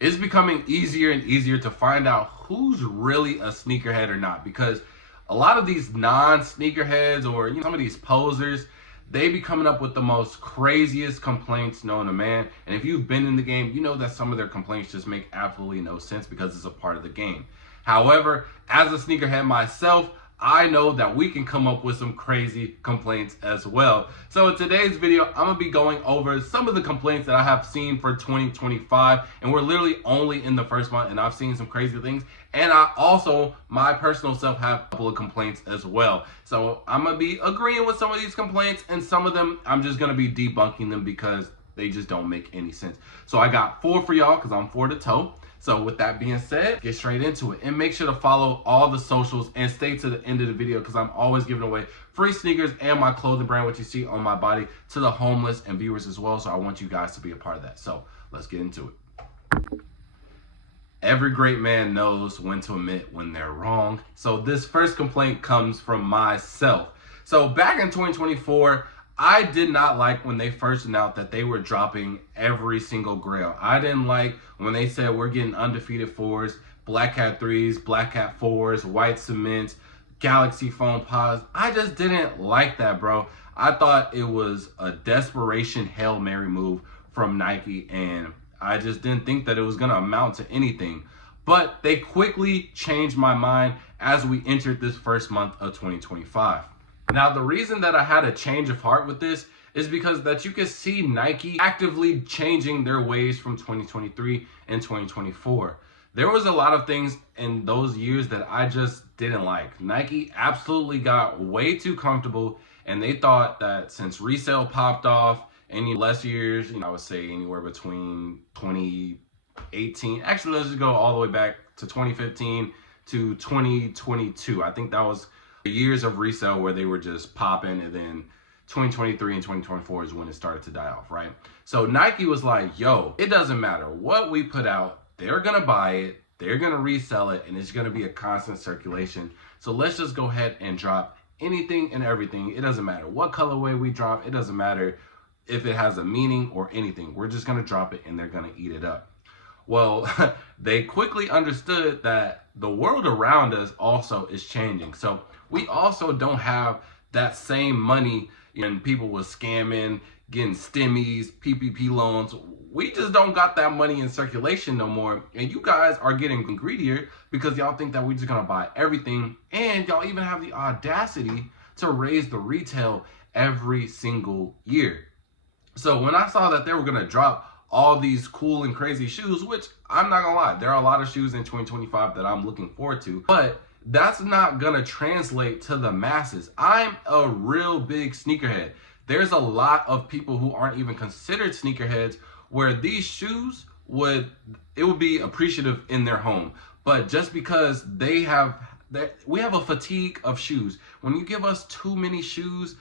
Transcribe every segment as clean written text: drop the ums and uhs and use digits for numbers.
It's becoming easier and easier to find out who's really a sneakerhead or not, because a lot of these non-sneakerheads or some of these posers, they be coming up with the most craziest complaints known to man. And if you've been in the game, you know that some of their complaints just make absolutely no sense because it's a part of the game. However, as a sneakerhead myself, I know that we can come up with some crazy complaints as well. So in today's video, I'm gonna be going over some of the complaints that I have seen for 2025, and we're literally only in the first month, and I've seen some crazy things. And I also, my personal self, have a couple of complaints as well. So I'm gonna be agreeing with some of these complaints, and some of them I'm just gonna be debunking them because they just don't make any sense. So I got 4 for y'all because I'm 4 to toe. So with that being said, get straight into it, and make sure to follow all the socials and stay to the end of the video because I'm always giving away free sneakers and my clothing brand, what you see on my body, to the homeless and viewers as well. So I want you guys to be a part of that. So let's get into it. Every great man knows when to admit when they're wrong. So this first complaint comes from myself. So back in 2024, I did not like when they first announced that they were dropping every single grail. I didn't like when they said we're getting undefeated 4s, Black Cat 3s, Black Cat 4s, white cements, Galaxy foam pods. I just didn't like that, bro. I thought it was a desperation Hail Mary move from Nike, and I just didn't think that it was gonna amount to anything. But they quickly changed my mind as we entered this first month of 2025. Now, the reason that I had a change of heart with this is because that you can see Nike actively changing their ways from 2023 and 2024. There was a lot of things in those years that I just didn't like. Nike absolutely got way too comfortable, and they thought that since resale popped off, any less years, I would say anywhere between 2018, actually let's just go all the way back to 2015 to 2022. I think that was years of resale where they were just popping, and then 2023 and 2024 is when it started to die off, right? So Nike was like, yo, it doesn't matter what we put out, they're gonna buy it, they're gonna resell it, and it's gonna be a constant circulation. So let's just go ahead and drop anything and everything. It doesn't matter what colorway we drop, it doesn't matter if it has a meaning or anything. We're just gonna drop it and they're gonna eat it up. Well, they quickly understood that the world around us also is changing. So we also don't have that same money, and people were scamming, getting stimmies, PPP loans. We just don't got that money in circulation no more. And you guys are getting greedier because y'all think that we're just gonna buy everything. And y'all even have the audacity to raise the retail every single year. So when I saw that they were gonna drop all these cool and crazy shoes, which I'm not gonna lie, there are a lot of shoes in 2025 that I'm looking forward to, but that's not gonna translate to the masses. I'm a real big sneakerhead. There's a lot of people who aren't even considered sneakerheads where these shoes would be appreciative in their home. But just because we have a fatigue of shoes. When you give us too many shoes,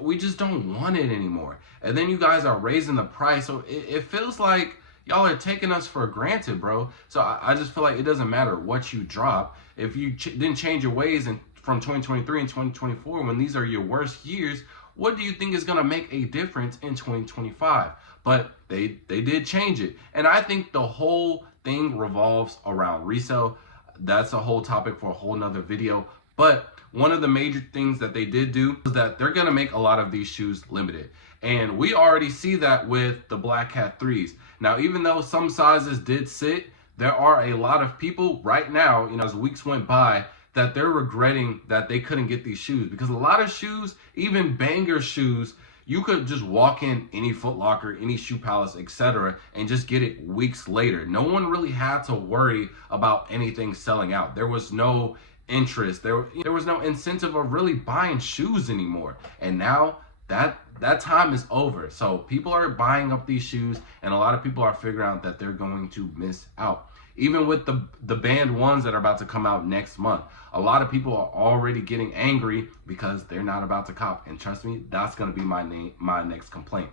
we just don't want it anymore. And then you guys are raising the price. So it feels like y'all are taking us for granted, bro. So I just feel like it doesn't matter what you drop. If you didn't change your ways from 2023 and 2024, when these are your worst years, what do you think is gonna make a difference in 2025? But they did change it. And I think the whole thing revolves around resale. That's a whole topic for a whole nother video. But one of the major things that they did do is that they're gonna make a lot of these shoes limited. And we already see that with the Black Cat 3s. Now, even though some sizes did sit, there are a lot of people right now, as weeks went by, that they're regretting that they couldn't get these shoes. Because a lot of shoes, even banger shoes, you could just walk in any Foot Locker, any Shoe Palace, etc., and just get it weeks later. No one really had to worry about anything selling out. There was no interest. There was no incentive of really buying shoes anymore. And now that time is over. So people are buying up these shoes, and a lot of people are figuring out that they're going to miss out. Even with the banned ones that are about to come out next month, a lot of people are already getting angry because they're not about to cop. And trust me, that's going to be my next complaint.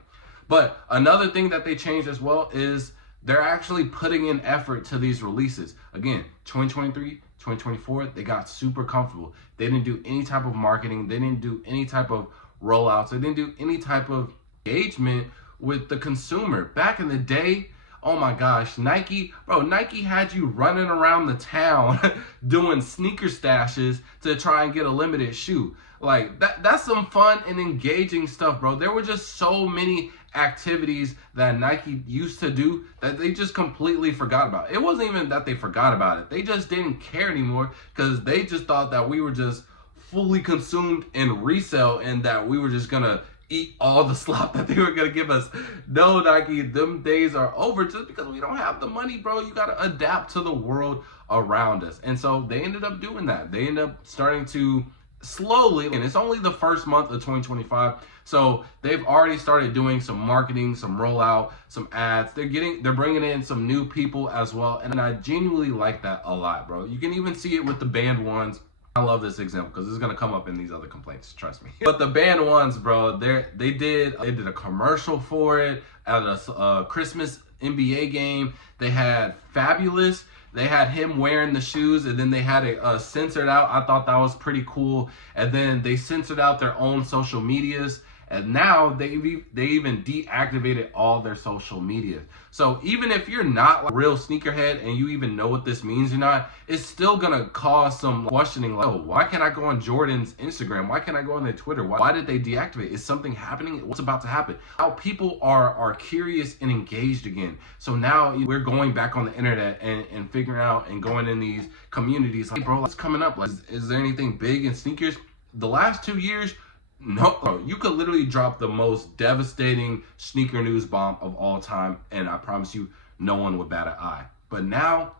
But another thing that they changed as well is they're actually putting in effort to these releases. Again, 2023, 2024, they got super comfortable. They didn't do any type of marketing. They didn't do any type of rollouts. They didn't do any type of engagement with the consumer. Back in the day, Oh my gosh, Nike, bro, Nike had you running around the town doing sneaker stashes to try and get a limited shoe. Like that's some fun and engaging stuff, bro. There were just so many activities that Nike used to do that they just completely forgot about. It wasn't even that they forgot about it. They just didn't care anymore because they just thought that we were just fully consumed in resale and that we were just gonna eat all the slop that they were gonna give us. No, Nike, them days are over just because we don't have the money, bro. You gotta adapt to the world around us. And so they ended up doing that. They ended up starting to slowly, and it's only the first month of 2025, so they've already started doing some marketing, some rollout, some ads. They're bringing in some new people as well, and I genuinely like that a lot, bro. You can even see it with the band ones. I love this example because it's gonna come up in these other complaints, trust me. But the band ones, bro, they did a commercial for it at a Christmas NBA game. They had Fabulous. They had him wearing the shoes, and then they had it censored out. I thought that was pretty cool. And then they censored out their own social medias. And now they even deactivated all their social media. So even if you're not like a real sneakerhead and you even know what this means or not, it's still gonna cause some questioning. Like, oh, why can't I go on Jordan's Instagram? Why can't I go on their Twitter? Why did they deactivate? Is something happening? What's about to happen? How people are curious and engaged again. So now we're going back on the internet and figuring out and going in these communities like, bro, what's coming up? Like, is there anything big in sneakers? The last 2 years, no, bro, you could literally drop the most devastating sneaker news bomb of all time, and I promise you, no one would bat an eye. But now,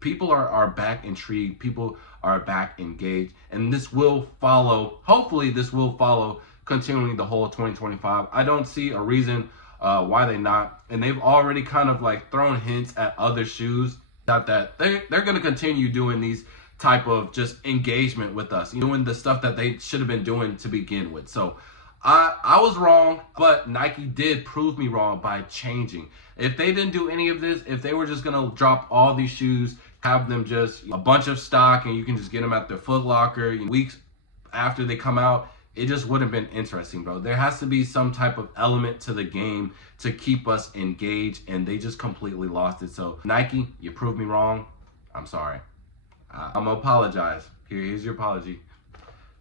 people are back intrigued, people are back engaged, and this will follow, hopefully this will follow continuing the whole 2025. I don't see a reason why they not, and they've already kind of like thrown hints at other shoes that they're going to continue doing these type of just engagement with us, doing the stuff that they should have been doing to begin with. So I was wrong, but Nike did prove me wrong by changing. If they didn't do any of this, if they were just gonna drop all these shoes, have them just a bunch of stock and you can just get them at their Foot Locker weeks after they come out, it just wouldn't have been interesting, bro. There has to be some type of element to the game to keep us engaged, and they just completely lost it. So Nike, you proved me wrong. I'm sorry. I'm gonna apologize. Here's your apology.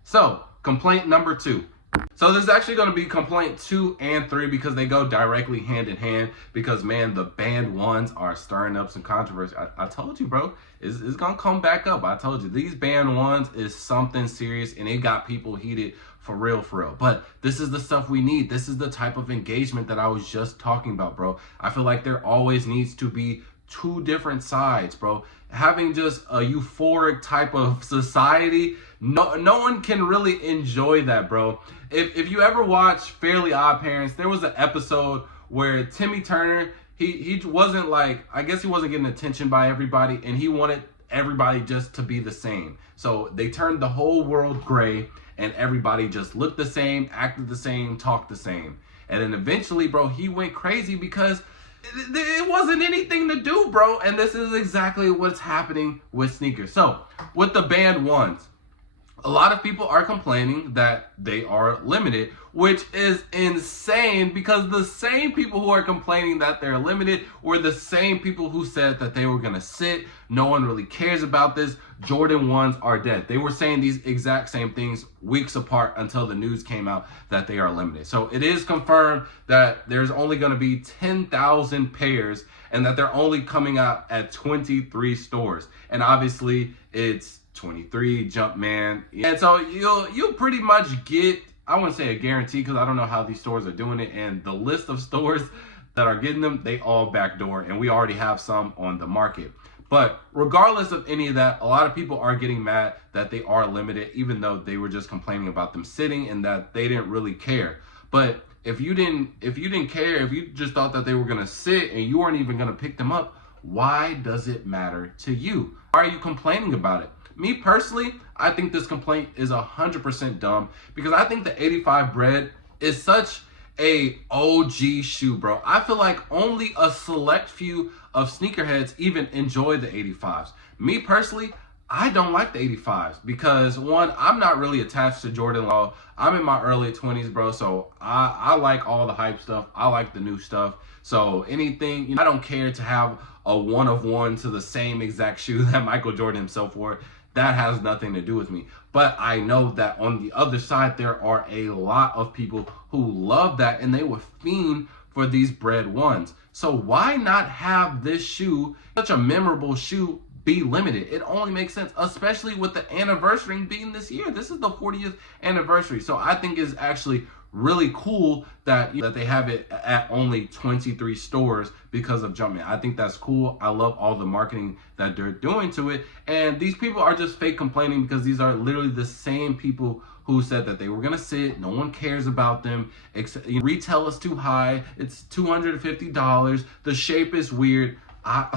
So, complaint number 2. So this is actually gonna be complaint 2 and 3 because they go directly hand in hand. Because man, the band ones are stirring up some controversy. I told you, bro, it's gonna come back up. I told you, these band ones is something serious, and it got people heated for real. But this is the stuff we need. This is the type of engagement that I was just talking about, bro. I feel like there always needs to be 2 different sides, bro. Having just a euphoric type of society, no one can really enjoy that, bro. If you ever watch Fairly Odd Parents, there was an episode where Timmy Turner, he wasn't like, I guess he wasn't getting attention by everybody, and he wanted everybody just to be the same. So they turned the whole world gray, and everybody just looked the same, acted the same, talked the same. And then eventually, bro, he went crazy because it wasn't anything to do, bro. And this is exactly what's happening with sneakers. So with the band ones, a lot of people are complaining that they are limited, which is insane because the same people who are complaining that they're limited were the same people who said that they were gonna sit. No one really cares about this. Jordan 1s are dead. They were saying these exact same things weeks apart until the news came out that they are limited. So it is confirmed that there's only gonna be 10,000 pairs and that they're only coming out at 23 stores. And obviously it's 23 Jumpman. And so you'll pretty much get, I wouldn't say a guarantee because I don't know how these stores are doing it, and the list of stores that are getting them, they all backdoor, and we already have some on the market. But regardless of any of that, a lot of people are getting mad that they are limited, even though they were just complaining about them sitting and that they didn't really care. But if you didn't care, if you just thought that they were gonna sit and you weren't even gonna pick them up, why does it matter to you? Why are you complaining about it? Me personally, I think this complaint is 100% dumb because I think the 85 bread is such a OG shoe, bro. I feel like only a select few of sneakerheads even enjoy the 85s. Me personally, I don't like the 85s because one, I'm not really attached to Jordan Law. I'm in my early 20s, bro. So I like all the hype stuff. I like the new stuff. So anything, I don't care to have a one of one to the same exact shoe that Michael Jordan himself wore. That has nothing to do with me. But I know that on the other side, there are a lot of people who love that and they would fiend for these bread ones. So why not have this shoe, such a memorable shoe, be limited? It only makes sense, especially with the anniversary being this year. This is the 40th anniversary. So I think it's actually really cool that they have it at only 23 stores because of Jumpman. I think that's cool. I love all the marketing that they're doing to it. And these people are just fake complaining because these are literally the same people who said that they were gonna sit, no one cares about them, retail is too high, it's $250, the shape is weird.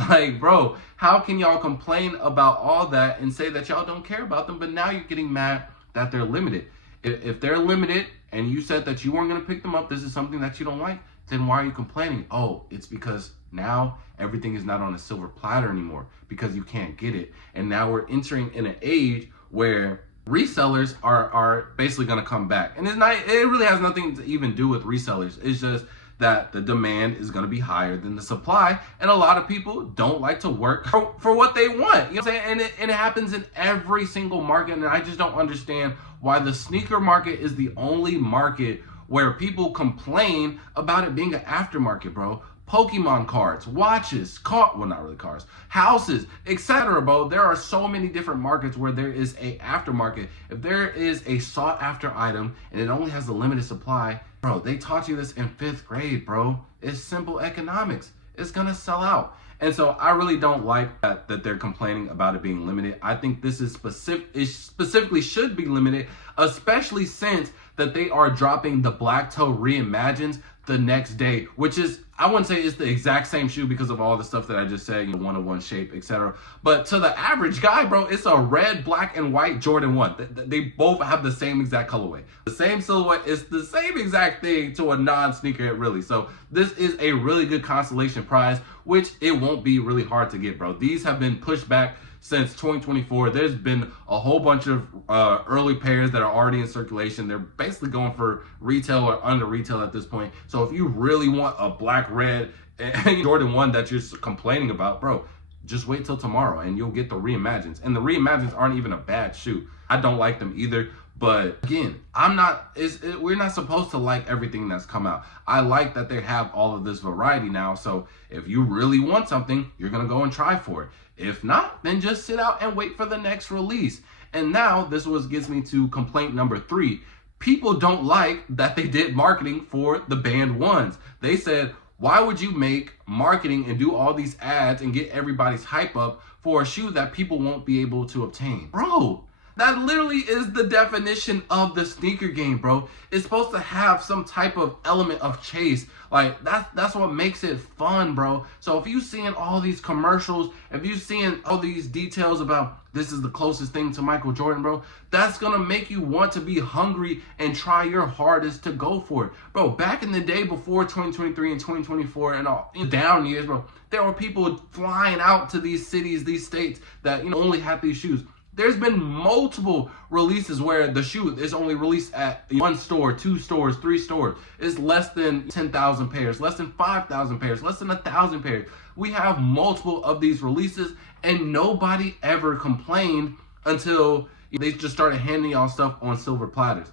Like, bro, how can y'all complain about all that and say that y'all don't care about them, but now you're getting mad that they're limited? If they're limited and you said that you weren't going to pick them up, this is something that you don't like, then why are you complaining? Oh, it's because now everything is not on a silver platter anymore because you can't get it. And now we're entering in an age where resellers are basically going to come back. And it really has nothing to even do with resellers. It's just that the demand is going to be higher than the supply, and a lot of people don't like to work for what they want. You know what I'm saying? And it happens in every single market, and I just don't understand why the sneaker market is the only market where people complain about it being an aftermarket, bro. Pokemon cards, watches, well, not really cars, houses, etc., bro. There are so many different markets where there is a aftermarket. If there is a sought after item and it only has a limited supply, bro, they taught you this in 5th grade, bro. It's simple economics. It's gonna sell out. And so I really don't like that they're complaining about it being limited. I think this is specifically should be limited, especially since that they are dropping the Black Toe Reimagines the next day, which is, I wouldn't say it's the exact same shoe because of all the stuff that I just said, one-of-one shape, etc. But to the average guy, bro, it's a red, black, and white Jordan 1. They both have the same exact colorway. The same silhouette is the same exact thing to a non-sneakerhead, really. So this is a really good consolation prize, which it won't be really hard to get, bro. These have been pushed back since 2024. There's been a whole bunch of early pairs that are already in circulation. They're basically going for retail or under retail at this point. So if you really want a black, red, and Jordan 1 that you're complaining about, bro, just wait till tomorrow and you'll get the Reimagines. And the Reimagines aren't even a bad shoe. I don't like them either. But again, we're not supposed to like everything that's come out. I like that they have all of this variety now. So if you really want something, you're going to go and try for it. If not, then just sit out and wait for the next release. And now this gets me to complaint number 3. People don't like that they did marketing for the banned ones. They said, why would you make marketing and do all these ads and get everybody's hype up for a shoe that people won't be able to obtain? Bro, that literally is the definition of the sneaker game, bro. It's supposed to have some type of element of chase. Like, that's what makes it fun, bro. So if you seeing all these commercials, if you seeing all these details about this is the closest thing to Michael Jordan, bro, that's gonna make you want to be hungry and try your hardest to go for it. Bro, back in the day before 2023 and 2024 and all down years, bro, there were people flying out to these cities, these states that, only had these shoes. There's been multiple releases where the shoe is only released at 1 store, 2 stores, 3 stores. It's less than 10,000 pairs, less than 5,000 pairs, less than 1,000 pairs. We have multiple of these releases and nobody ever complained until they just started handing y'all stuff on silver platters.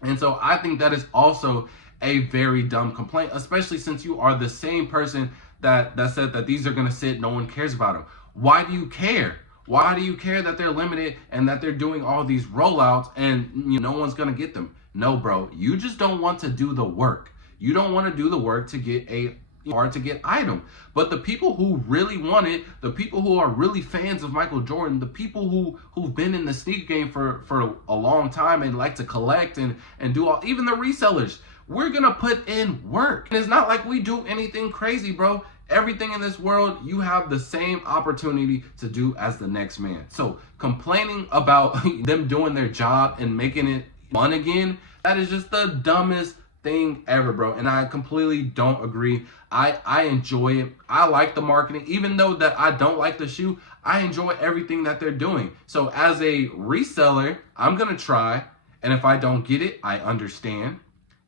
And so I think that is also a very dumb complaint, especially since you are the same person that said that these are gonna sit, no one cares about them. Why do you care? Why do you care that they're limited and that they're doing all these rollouts and no one's gonna get them? No, bro, you just don't want to do the work. You don't want to do the work to get a hard to get item. But the people who really want it, the people who are really fans of Michael Jordan, the people who've been in the sneaker game for a long time and like to collect and do all, even the resellers, we're gonna put in work. And it's not like we do anything crazy, bro. Everything in this world, you have the same opportunity to do as the next man. So complaining about them doing their job and making it fun again, that is just the dumbest thing ever, bro. And I completely don't agree. I enjoy it. I like the marketing. Even though that I don't like the shoe, I enjoy everything that they're doing. So as a reseller, I'm going to try. And if I don't get it, I understand.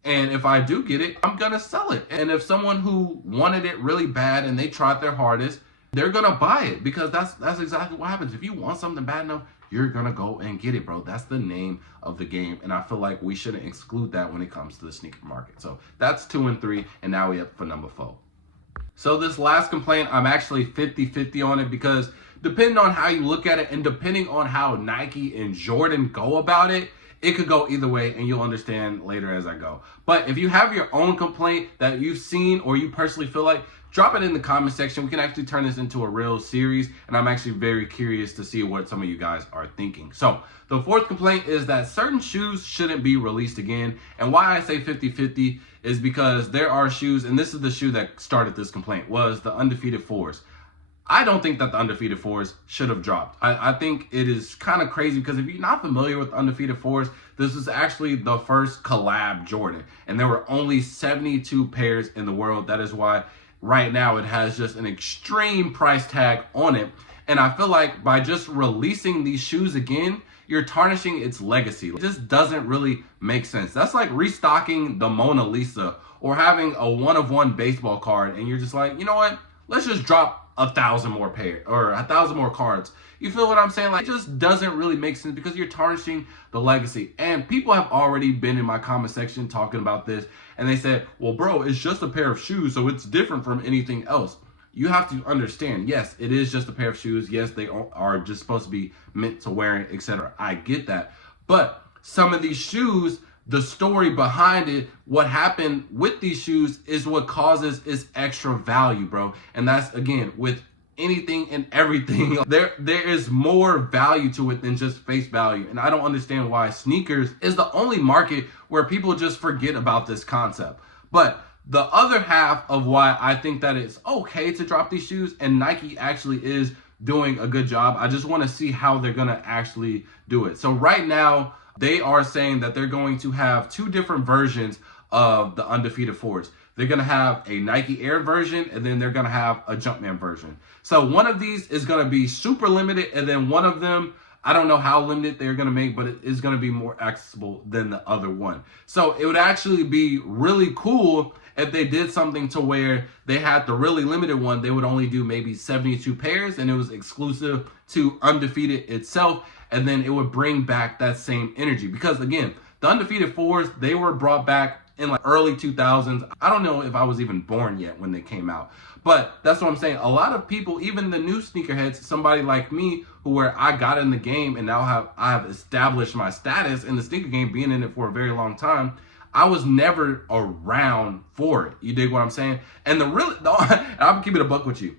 And if I do get it, I'm going to sell it. And if someone who wanted it really bad and they tried their hardest, they're going to buy it, because that's exactly what happens. If you want something bad enough, you're going to go and get it, bro. That's the name of the game. And I feel like we shouldn't exclude that when it comes to the sneaker market. So that's 2 and 3. And now we up for number 4. So this last complaint, I'm actually 50-50 on it, because depending on how you look at it and depending on how Nike and Jordan go about it, it could go either way, and you'll understand later as I go. But if you have your own complaint that you've seen or you personally feel like, drop it in the comment section. We can actually turn this into a real series, and I'm actually very curious to see what some of you guys are thinking. So the 4th complaint is that certain shoes shouldn't be released again. And why I say 50-50 is because there are shoes, and this is the shoe that started this complaint, was the Undefeated 4s. I don't think that the Undefeated 4s should have dropped. I think it is kind of crazy, because if you're not familiar with Undefeated 4s, this is actually the first collab Jordan. And there were only 72 pairs in the world. That is why right now it has just an extreme price tag on it. And I feel like by just releasing these shoes again, you're tarnishing its legacy. It just doesn't really make sense. That's like restocking the Mona Lisa or having a 1-of-1 baseball card, and you're just like, you know what? Let's just drop 1,000 more pairs or 1,000 more cards. You feel what I'm saying? Like, it just doesn't really make sense, because you're tarnishing the legacy. And people have already been in my comment section talking about this, and they said, well, bro, it's just a pair of shoes, so it's different from anything else. You have to understand, yes, it is just a pair of shoes. Yes, they are just supposed to be meant to wear it, etc. I get that. But some of these shoes, the story behind it, what happened with these shoes is what causes its extra value, bro. And that's, again, with anything and everything. There is more value to it than just face value. And I don't understand why sneakers is the only market where people just forget about this concept. But the other half of why I think that it's okay to drop these shoes, and Nike actually is doing a good job, I just want to see how they're going to actually do it. So right now, they are saying that they're going to have 2 different versions of the Undefeated 4s. They're going to have a Nike Air version, and then they're going to have a Jumpman version. So one of these is going to be super limited, and then one of them, I don't know how limited they're going to make, but it is going to be more accessible than the other one. So it would actually be really cool if they did something to where they had the really limited one. They would only do maybe 72 pairs, and it was exclusive to Undefeated itself. And then it would bring back that same energy. Because again, the Undefeated 4s, they were brought back in like early 2000s. I don't know if I was even born yet when they came out. But that's what I'm saying. A lot of people, even the new sneakerheads, somebody like me, where I got in the game and now I have established my status in the sneaker game, being in it for a very long time, I was never around for it. You dig what I'm saying? And I'm keeping it a buck with you.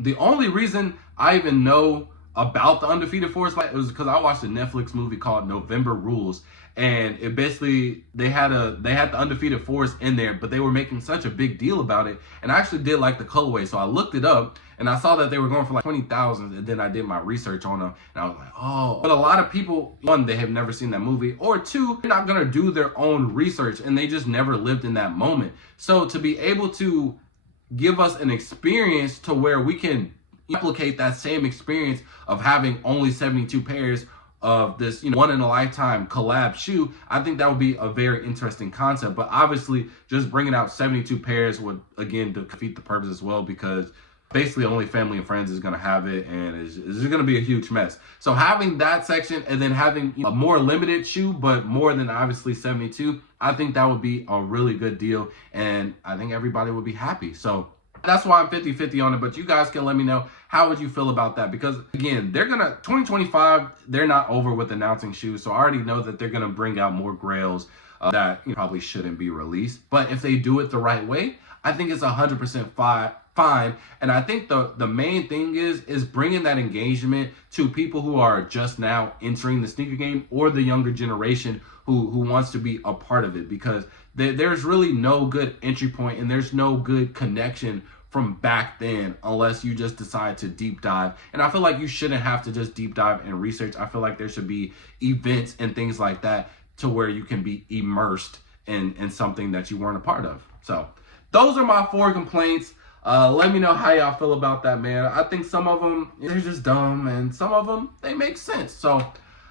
The only reason I even know about the Undefeated 4s fight was because I watched a Netflix movie called November Rules, and it basically they had the Undefeated 4s in there, but they were making such a big deal about it, and I actually did like the colorway, so I looked it up and I saw that they were going for like 20,000, and then I did my research on them, and I was like, oh. But a lot of people, 1, they have never seen that movie, or 2, they're not gonna do their own research, and they just never lived in that moment. So to be able to give us an experience to where we can replicate that same experience of having only 72 pairs of this, one in a lifetime collab shoe, I think that would be a very interesting concept. But obviously, just bringing out 72 pairs would, again, defeat the purpose as well, because basically only family and friends is going to have it, and it's going to be a huge mess. So having that section and then having a more limited shoe, but more than obviously 72, I think that would be a really good deal, and I think everybody would be happy. So that's why I'm 50-50 on it, but you guys can let me know, how would you feel about that? Because again, 2025, they're not over with announcing shoes, so I already know that they're gonna bring out more grails that probably shouldn't be released. But if they do it the right way, I think it's 100% fine. And I think the main thing is bringing that engagement to people who are just now entering the sneaker game, or the younger generation who wants to be a part of it, because there's really no good entry point, and there's no good connection from back then unless you just decide to deep dive. And I feel like you shouldn't have to just deep dive and research. I feel like there should be events and things like that to where you can be immersed in something that you weren't a part of. So those are my 4 complaints. Let me know how y'all feel about that, man. I think some of them, they're just dumb, and some of them, they make sense. So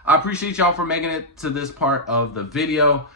I appreciate y'all for making it to this part of the video.